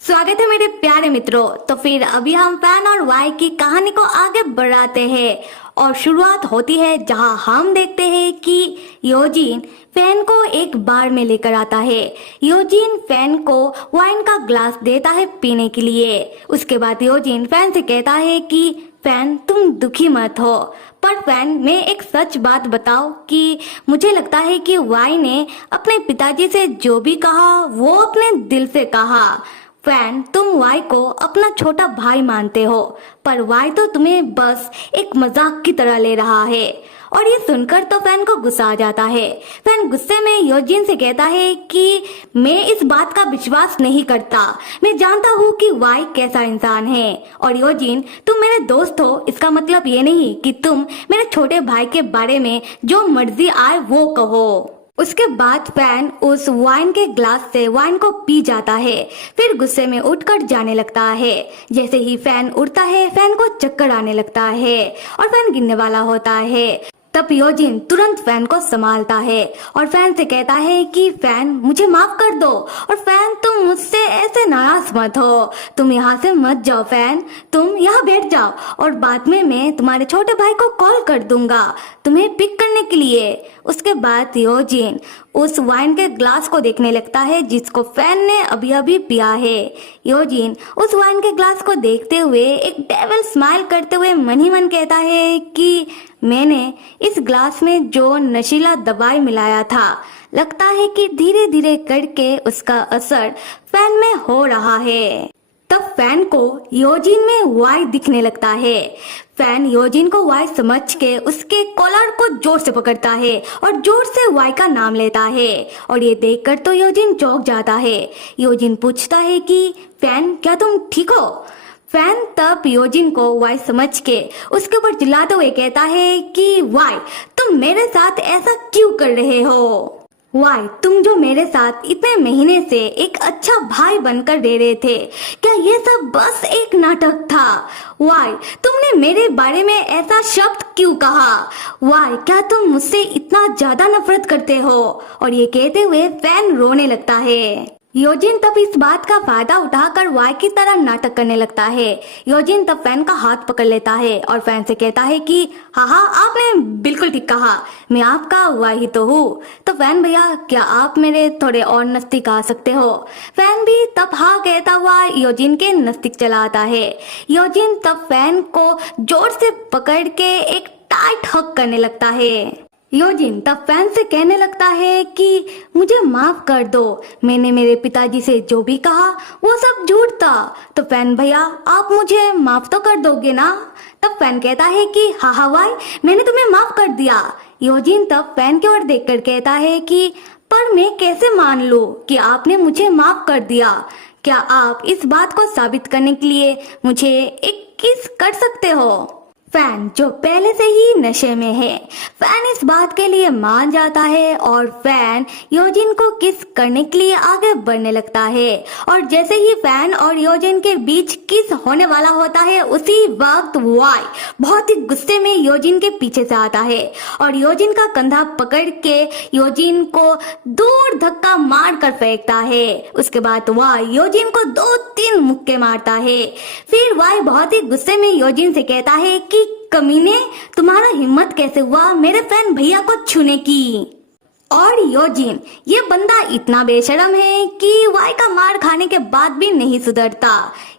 स्वागत है मेरे प्यारे मित्रों। तो फिर अभी हम फैन और वाई की कहानी को आगे बढ़ाते हैं और शुरुआत होती है जहां हम देखते हैं कि योजिन फैन को एक बार में लेकर आता है। योजिन फैन को वाइन का ग्लास देता है पीने के लिए। उसके बाद योजिन फैन से कहता है कि फैन तुम दुखी मत हो, पर फैन मैं एक सच बात बताओ कि मुझे लगता है कि वाई ने अपने पिताजी से जो भी कहा वो अपने दिल से कहा। फैन तुम वाई को अपना छोटा भाई मानते हो, पर वाई तो तुम्हें बस एक मजाक की तरह ले रहा है। और ये सुनकर तो फैन को गुस्सा आ जाता है। फैन गुस्से में योजिन से कहता है कि मैं इस बात का विश्वास नहीं करता। मैं जानता हूँ कि वाई कैसा इंसान है। और योजिन तुम मेरे दोस्त हो, इसका मतलब ये नहीं कि तुम मेरे छोटे भाई के बारे में जो मर्जी आए वो कहो। उसके बाद फैन उस वाइन के ग्लास से वाइन को पी जाता है, फिर गुस्से में उठकर जाने लगता है। जैसे ही फैन उठता है फैन को चक्कर आने लगता है और फैन गिरने वाला होता है। तब योजिन तुरंत फैन को संभालता है और फैन से कहता है कि फैन मुझे माफ कर दो, और फैन तुम मुझसे ऐसे नाराज मत हो, तुम यहाँ से मत जाओ फैन, तुम यहाँ बैठ जाओ और बाद में मैं तुम्हारे छोटे भाई को कॉल कर दूंगा तुम्हें पिक करने के लिए। उसके बाद योजिन उस वाइन के ग्लास को देखने लगता है जिसको फैन ने अभी अभी पिया है। योजिन उस वाइन के ग्लास को देखते हुए एक डेविल स्माइल करते हुए मन ही मन कहता है कि मैंने इस ग्लास में जो नशीला दवाई मिलाया था, लगता है कि धीरे धीरे करके उसका असर फैन में हो रहा है। तब फैन को योजिन में वाई दिखने लगता है। फैन योजिन को वाई समझ के उसके कॉलर को जोर से पकड़ता है और जोर से वाई का नाम लेता है। और ये देखकर तो योजिन चौंक जाता है। योजिन पूछता है कि फैन क्या तुम ठीक हो? फैन तब योजिन को वाई समझ के उसके ऊपर चिल्लाते हुए कहता है कि वाई तुम मेरे साथ ऐसा क्यों कर रहे हो? वाई तुम जो मेरे साथ इतने महीने से एक अच्छा भाई बनकर रह रहे थे, क्या ये सब बस एक नाटक था? वाई तुमने मेरे बारे में ऐसा शब्द क्यों कहा? वाई क्या तुम मुझसे इतना ज्यादा नफरत करते हो? और ये कहते हुए फैन रोने लगता है। योजिन तब इस बात का फायदा उठाकर वाई की तरह नाटक करने लगता है। योजिन तब फैन का हाथ पकड़ लेता है और फैन से कहता है कि हाँ आपने बिल्कुल ठीक कहा, मैं आपका वाई ही तो हूँ। तो फैन भैया क्या आप मेरे थोड़े और नजदीक आ सकते हो? फैन भी तब हाँ कहता हुआ योजिन के नजदीक चला आता है। योजिन तब फैन को जोर से पकड़ के एक टाइट हग करने लगता है। योजिन तब फैन से कहने लगता है कि मुझे माफ कर दो, मैंने मेरे पिताजी से जो भी कहा वो सब झूठ था। तो फैन भैया आप मुझे माफ तो कर दोगे ना? तब फैन कहता है कि हाँ वाई मैंने तुम्हें माफ कर दिया। योजिन तब फैन की ओर देखकर कहता है कि पर मैं कैसे मान लूं कि आपने मुझे माफ कर दिया? क्या आप इस बात को साबित करने के लिए मुझे एक किस कर सकते हो? फैन जो पहले से ही नशे में है, फैन इस बात के लिए मान जाता है और फैन योजिन को किस करने के लिए आगे बढ़ने लगता है। और जैसे ही फैन और योजिन के बीच किस होने वाला होता है, उसी वक्त वाई बहुत ही गुस्से में योजिन के पीछे से आता है और योजिन का कंधा पकड़ के योजिन को दूर धक्का मार कर फेंकता है। उसके बाद वाई योजिन को 2-3 मुक्के मारता है। फिर वाई बहुत ही गुस्से में योजिन से कहता है कि कमीने तुम्हारा हिम्मत कैसे हुआ मेरे फैन भैया को छूने की? और योजिन ये बंदा इतना बेशरम है कि वाई का मार खाने के बाद भी नहीं सुधरता।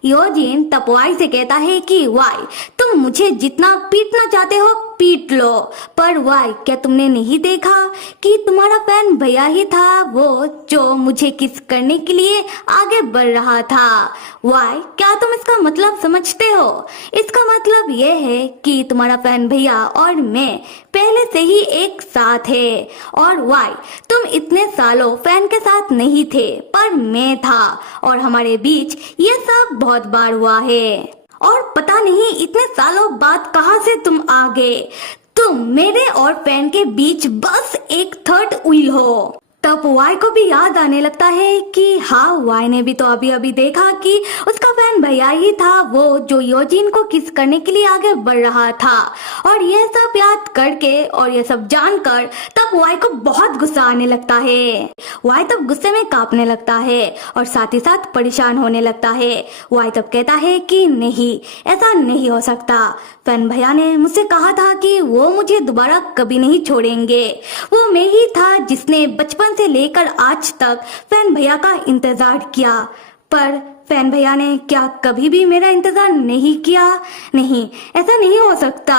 योजिन तब वाई से कहता है कि वाई तुम मुझे जितना पीटना चाहते हो पीट लो, पर वाई क्या तुमने नहीं देखा कि तुम्हारा फैन भैया ही था वो जो मुझे किस करने के लिए आगे बढ़ रहा था? वाई क्या तुम इसका मतलब समझते हो? इसका मतलब ये है कि तुम्हारा फैन भैया और मैं पहले से ही एक साथ है। और वाई तुम इतने सालों फैन के साथ नहीं थे, पर मैं था और हमारे बीच ये सब बहुत बार हुआ है। और पता नहीं इतने सालों बाद कहां से तुम आ गए। तुम मेरे और फैन के बीच बस एक थर्ड व्हील हो। तब वाई को भी याद आने लगता है कि हाँ, वाई ने भी तो अभी अभी देखा कि उसका फैन भैया ही था वो जो योजिन को किस करने के लिए आगे बढ़ रहा था। और ये सब याद करके और ये सब जानकर तब वाई को बहुत गुस्सा आने लगता है। वाई तब गुस्से में कांपने लगता है और साथ ही साथ परेशान होने लगता है। वाई तब कहता है कि नहीं, ऐसा नहीं हो सकता। फैन भैया ने मुझसे कहा था कि वो मुझे दोबारा कभी नहीं छोड़ेंगे। वो मैं ही था जिसने बचपन से लेकर आज तक फैन भैया का इंतजार किया, पर फैन भैया ने क्या कभी भी मेरा इंतजार नहीं किया? नहीं, ऐसा नहीं हो सकता।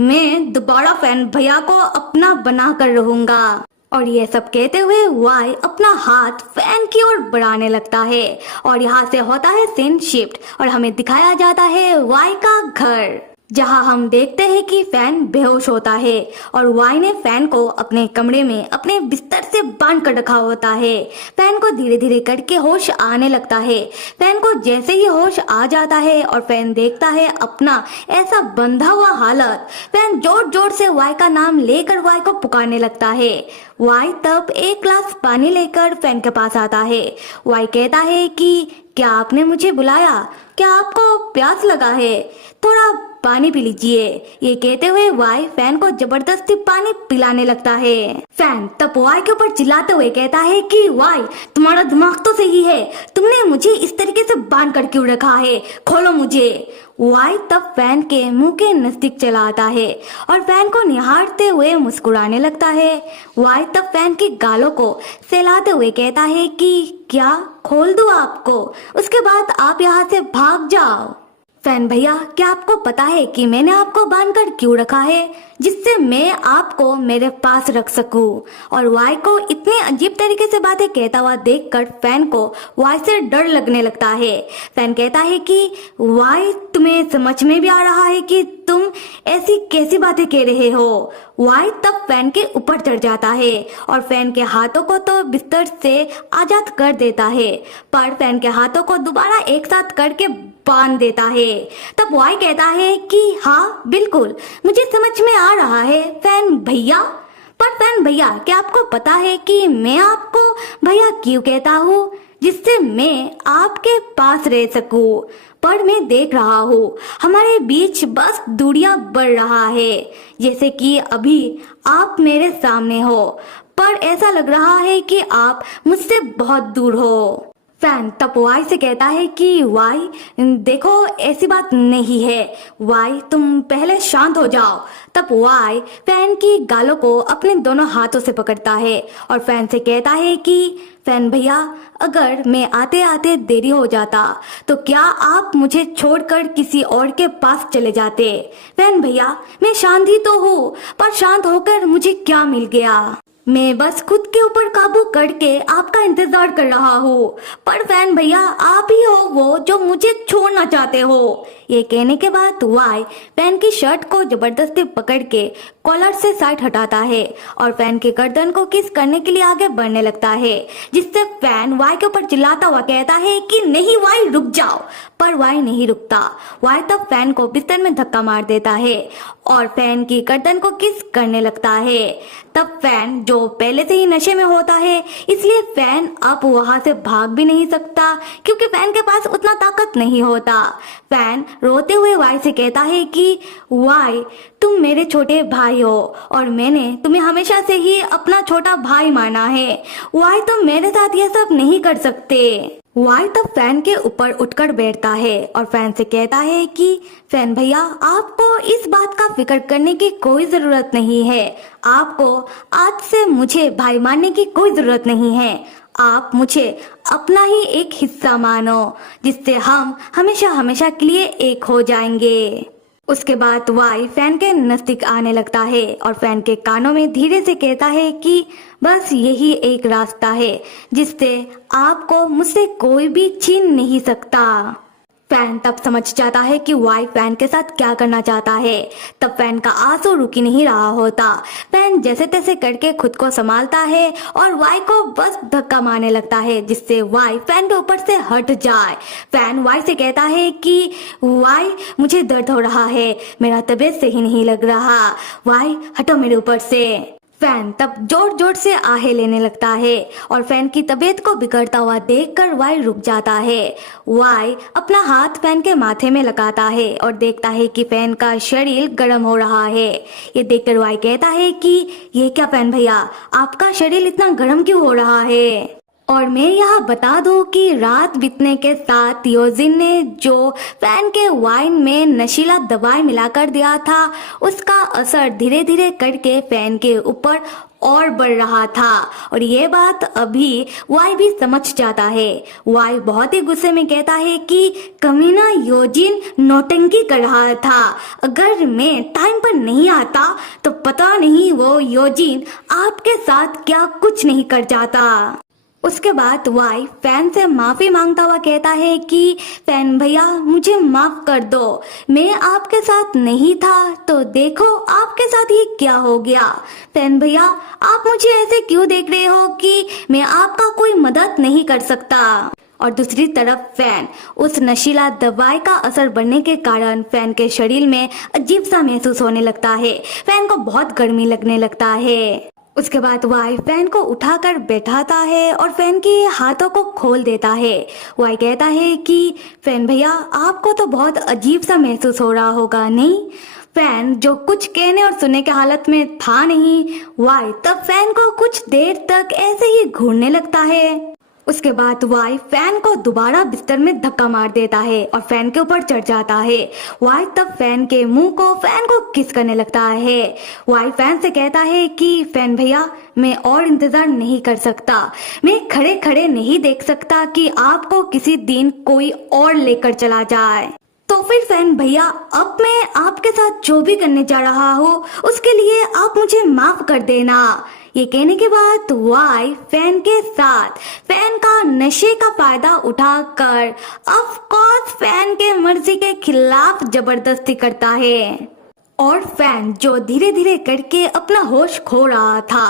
मैं दोबारा फैन भैया को अपना बना कर रहूंगा। और ये सब कहते हुए वाई अपना हाथ फैन की ओर बढ़ाने लगता है और यहाँ से होता है सीन शिफ्ट और हमें दिखाया जाता है वाई का घर, जहां हम देखते हैं कि फैन बेहोश होता है और वाई ने फैन को अपने कमरे में अपने बिस्तर से बांध कर रखा होता है। फैन को धीरे धीरे करके होश आने लगता है। फैन को जैसे ही होश आ जाता है और फैन देखता है अपना ऐसा बंधा हुआ हालत, फैन जोर जोर से वाई का नाम लेकर वाई को पुकारने लगता है। वाई तब एक ग्लास पानी लेकर फैन के पास आता है। वाई कहता है कि क्या आपने मुझे बुलाया? क्या आपको प्यास लगा है? थोड़ा पानी पी लीजिए। ये कहते हुए वाई फैन को जबरदस्ती पानी पिलाने लगता है। फैन तब वाई के ऊपर चिल्लाते हुए कहता है कि वाई, तुम्हारा दिमाग तो सही है, तुमने मुझे इस तरीके से बांध कर क्यों रखा है? खोलो मुझे। वाई तब फैन के मुंह के नजदीक चला आता है और फैन को निहारते हुए मुस्कुराने लगता है। वाई तब फैन के गालों को सहलाते हुए कहता है कि क्या खोल दूं आपको? उसके बाद आप यहाँ से भाग जाओ। फैन भैया, क्या आपको पता है कि मैंने आपको बांधकर क्यों रखा है? जिससे मैं आपको मेरे पास रख सकूं। और वाई को इतने अजीब तरीके से बातें कहता हुआ देखकर फैन को वाई से डर लगने लगता है। फैन कहता है कि वाई, तुम्हें समझ में भी आ रहा है कि तुम ऐसी कैसी बातें कह रहे हो? वाई तब फैन के ऊपर चढ़ जाता है और फैन के हाथों को तो बिस्तर से आजाद कर देता है, पर फैन के हाथों को दोबारा एक साथ करके बांध देता है। तब वाई कहता है कि हाँ बिल्कुल, मुझे समझ में आ रहा है फैन भैया। पर फैन भैया, क्या आपको पता है कि मैं आपको भैया क्यों कहता हूँ? जिससे मैं आपके पास रह सकूं। पर मैं देख रहा हूँ हमारे बीच बस दूरियां बढ़ रहा है। जैसे कि अभी आप मेरे सामने हो, पर ऐसा लग रहा है कि आप मुझसे बहुत दूर हो। फैन तब वाई से कहता है कि वाई, देखो ऐसी बात नहीं है। वाई, तुम पहले शांत हो जाओ। तब वाई फैन की गालों को अपने दोनों हाथों से पकड़ता है और फैन से कहता है कि फैन भैया, अगर मैं आते आते देरी हो जाता तो क्या आप मुझे छोड़कर किसी और के पास चले जाते? फैन भैया, मैं शांत ही तो हूँ, पर शांत होकर मुझे क्या मिल गया? मैं बस खुद के ऊपर काबू करके आपका इंतजार कर रहा हूँ। पर फैन भैया, आप ही हो वो जो मुझे छोड़ना चाहते हो। ये कहने के बाद वाई फैन की शर्ट को जबरदस्ती पकड़ के कॉलर से साइड हटाता है और फैन के गर्दन को किस करने के लिए आगे बढ़ने लगता है, जिससे फैन वाई के ऊपर चिल्लाता हुआ कहता है कि नहीं वाई, रुक जाओ। पर वाई नहीं रुकता। वाई तब फैन को बिस्तर में धक्का मार देता है और फैन की गर्दन को किस करने लगता है। तब फैन, जो पहले से ही नशे में होता है, इसलिए फैन अब वहां से भाग भी नहीं सकता क्योंकि फैन के पास उतना ताकत नहीं होता। फैन रोते हुए वाई से कहता है कि वाई, तुम मेरे छोटे भाई हो और मैंने तुम्हें हमेशा से ही अपना छोटा भाई माना है। वाई, तुम मेरे साथ ये सब नहीं कर सकते। वाई तब फैन के ऊपर उठकर बैठता है और फैन से कहता है कि फैन भैया, आपको इस बात का फिक्र करने की कोई जरूरत नहीं है। आपको आज से मुझे भाई मानने की कोई जरूरत नहीं है। आप मुझे अपना ही एक हिस्सा मानो, जिससे हम हमेशा हमेशा के लिए एक हो जाएंगे। उसके बाद वाई फैन के नजदीक आने लगता है और फैन के कानों में धीरे से कहता है कि बस यही एक रास्ता है जिससे आपको मुझसे कोई भी छीन नहीं सकता। फैन तब समझ जाता है कि वाई फैन के साथ क्या करना चाहता है। तब फैन का आंसू रुक ही नहीं रहा होता। फैन जैसे तैसे करके खुद को संभालता है और वाई को बस धक्का मारने लगता है, जिससे वाई फैन के ऊपर से हट जाए। फैन वाई से कहता है कि वाई, मुझे दर्द हो रहा है, मेरा तबीयत सही नहीं लग रहा। वाई, हटो मेरे ऊपर से। फैन तब जोर जोर से आहें लेने लगता है और फैन की तबीयत को बिगड़ता हुआ देखकर वाई रुक जाता है। वाई अपना हाथ फैन के माथे में लगाता है और देखता है कि फैन का शरीर गर्म हो रहा है। ये देखकर वाई कहता है कि ये क्या फैन भैया, आपका शरीर इतना गर्म क्यों हो रहा है। और मैं यहाँ बता दूं कि रात बीतने के साथ योजिन ने जो फैन के वाइन में नशीला दवाई मिलाकर दिया था उसका असर धीरे धीरे करके फैन के ऊपर और बढ़ रहा था। और ये बात अभी वाई भी समझ जाता है। वाई बहुत ही गुस्से में कहता है कि कमीना योजिन नौटंकी कर रहा था, अगर मैं टाइम पर नहीं आता तो पता नहीं वो योजिन आपके साथ क्या कुछ नहीं कर जाता। उसके बाद वाई फैन से माफी मांगता हुआ कहता है कि फैन भैया मुझे माफ कर दो, मैं आपके साथ नहीं था तो देखो आपके साथ ही क्या हो गया। फैन भैया आप मुझे ऐसे क्यों देख रहे हो कि मैं आपका कोई मदद नहीं कर सकता। और दूसरी तरफ फैन उस नशीला दवाई का असर बढ़ने के कारण फैन के शरीर में अजीब सा महसूस होने लगता है। फैन को बहुत गर्मी लगने लगता है। उसके बाद वाई फैन को उठाकर बैठाता है और फैन के हाथों को खोल देता है। वाई कहता है कि फैन भैया आपको तो बहुत अजीब सा महसूस हो रहा होगा नहीं। फैन जो कुछ कहने और सुनने के हालत में था नहीं। वाई तब फैन को कुछ देर तक ऐसे ही घूरने लगता है। उसके बाद वाई फैन को दोबारा बिस्तर में धक्का मार देता है और फैन के ऊपर चढ़ जाता है। वाई तब फैन के मुंह को फैन को किस करने लगता है। वाई फैन से कहता है कि फैन भैया मैं और इंतजार नहीं कर सकता, मैं खड़े खड़े नहीं देख सकता कि आपको किसी दिन कोई और लेकर चला जाए। तो फिर फैन भैया अब मैं आपके साथ जो भी करने जा रहा हूँ उसके लिए आप मुझे माफ कर देना। ये कहने के बाद वाई फैन के साथ फैन का नशे का फायदा उठाकर ऑफ कोर्स फैन के मर्जी के खिलाफ जबरदस्ती करता है। और फैन जो धीरे धीरे करके अपना होश खो रहा था।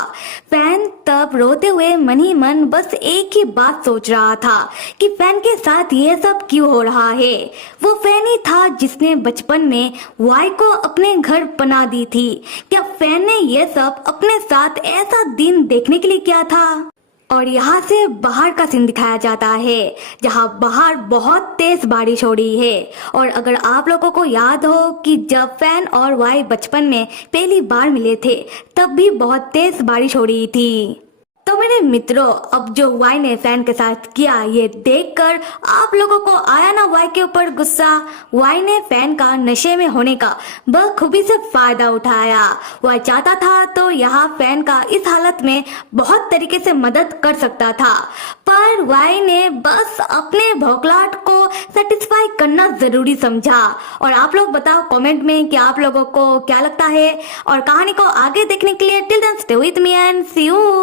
फैन तब रोते हुए मन ही मन बस एक ही बात सोच रहा था कि फैन के साथ ये सब क्यों हो रहा है। वो फैन ही था जिसने बचपन में वाई को अपने घर पनाह दी थी। क्या फैन ने ये सब अपने साथ ऐसा दिन देखने के लिए किया था। और यहाँ से बाहर का सीन दिखाया जाता है जहाँ बाहर बहुत तेज बारिश हो रही है। और अगर आप लोगों को याद हो कि जब फैन और वाई बचपन में पहली बार मिले थे तब भी बहुत तेज बारिश हो रही थी। तो मेरे मित्रों अब जो वाई ने फैन के साथ किया ये देखकर आप लोगों को आया ना वाई के ऊपर गुस्सा। वाई ने फैन का नशे में होने का बखूबी से फायदा उठाया। वाई चाहता था तो यहाँ फैन का इस हालत में बहुत तरीके से मदद कर सकता था, पर वाई ने बस अपने भौकलाहट को सेटिस्फाई करना जरूरी समझा। और आप लोग बताओ कमेंट में कि आप लोगों को क्या लगता है। और कहानी को आगे देखने के लिए till then stay with me and see you.